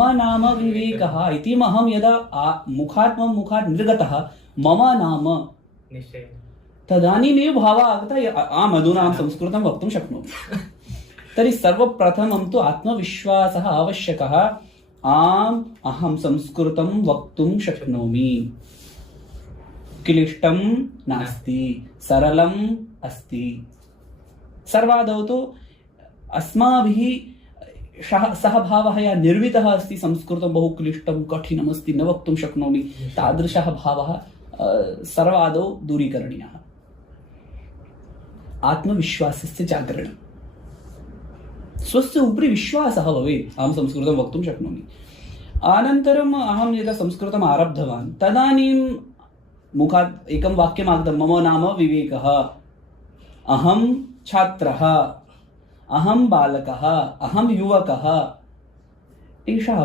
मम नाम विवेकः इति अहं यदा मुखात् निर्गतः मम नाम निश्चयेन तदानीमेव भावः आगतः आम् अधुना अहं संस्कृतं वक्तुं शक्नोमि। तर्हि सर्वप्रथमं तु आत्मविश्वासः आवश्यकः। आम् अहं संस्कृतं वक्तुं शक्नोमि, क्लिष्टं नास्ति, सरलम् अस्ति। सर्वादौ तु अस्माभिः सः भावः या निर्मितः अस्ति संस्कृतं बहु क्लिष्टं कठिनम् अस्ति न वक्तुं शक्नोमि, तादृशः भावः सर्वादौ दूरीकरणीयः। आत्मविश्वासस्य जागरणं, स्वस्य उपरि विश्वासः भवेत्, अहं संस्कृतं वक्तुं शक्नोमि। अनन्तरम् अहं यदा संस्कृतम् आरब्धवान् तदानीं मुखात् एकं वाक्यम् आगतं, मम नाम विवेकः, अहं छात्रः, अहं बालकः, अहं युवकः। एषः